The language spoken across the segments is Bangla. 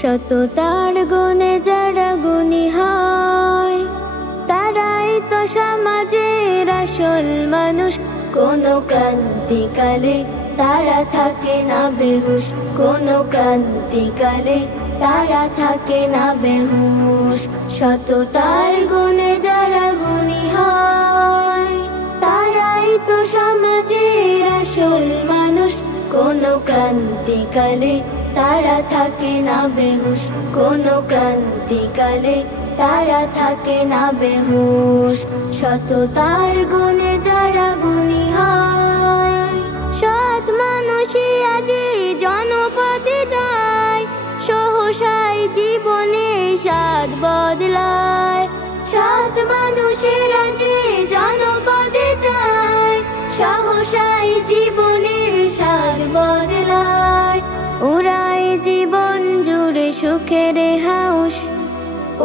সততার গুণে যারা গুণী হয় তারাই তো সমাজের আসল মানুষ। কোনো ক্রান্তিকালে তারা থাকে না বেহুশ, কোনো ক্রান্তিকালে তারা থাকে না বেহুশ। সততার গুণে যারা গুণী হয় তারাই তো সমাজের আসল মানুষ। কোনো ক্রান্তিকালে তারা থাকে না বেহুশ, কোনো ক্রান্তিকালে তারা থাকে না বেহুশ। সততার গুণে যারা গুণী হয় সৎ মানুষই আজি জনপদে যায়, সহসাই জীবনে স্বাদ বদলায়। সৎ মানুষের আজি জনপদে যায়, সহসাই জীবনে স্বাদ বদলায়। উড়ায় জীবন জুড়ে সুখের হাউস,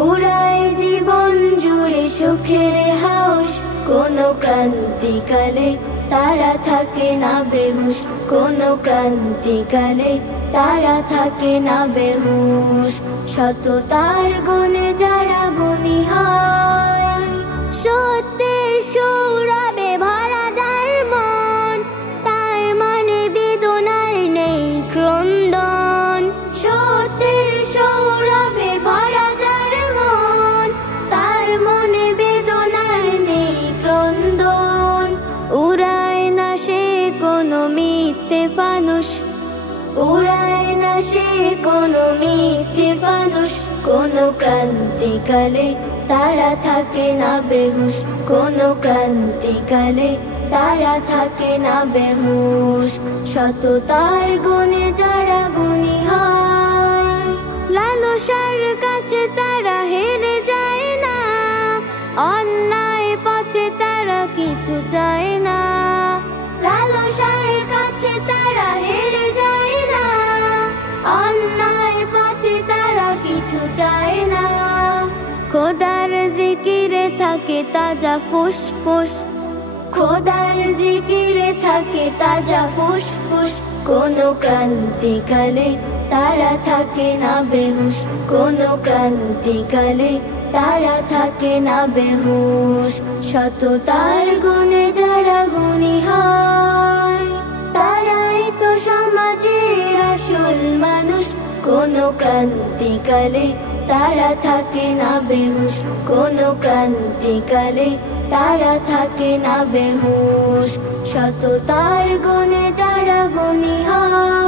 উড়ায় জীবন জুড়ে সুখের হাউস। কোনো ক্রান্তিকালে তারা থাকে না বেহুশ, কোনো ক্রান্তিকালে তারা থাকে না বেহুশ। সততার গুণে যারা গুণী হয় সত্যের সৌরভে ভরা যার মন, তার মনে বেদনার নেই ক্রন্দন। সত্যের সৌরভে ভরা যার মন, তার মনে বেদনার নেই ক্রন্দন। উড়ায় না সে কোনো মিথ্যে ফানুস, উড়ায় না সে কোনো মিথ্যে ফানুস। কোনো ক্রান্তিকালে তারা থাকে না বেহুশ, কোনো ক্রান্তিকালে তারা থাকে না বেহুশ। সততার গুণে যারা গুণী হয় লালসার কাছে তারা হেরে যায় না, অন্যায় পথে তারা কিছু চায় না। লালসার কাছে তারা হেরে যায় না, অন্যায় পথে তারা কিছু চায় না। খোদার জিকিরে থাকে তাজা ফুসফুস, খোদার জিকিরে থাকে তাজা ফুসফুস। কোনো ক্রান্তিকালে তারা থাকে না বেহুশ, কোনো ক্রান্তিকালে তারা থাকে না বেহুশ। সততার গুণে যারা গুণী হয় তারাই তো সমাজের আসল মানুষ। কোনো ক্রান্তিকালে তারা থাকে না বেহুশ, কোনো ক্রান্তিকালে তারা থাকে না বেহুশ। সততার গুণে যারা গুণী হয়।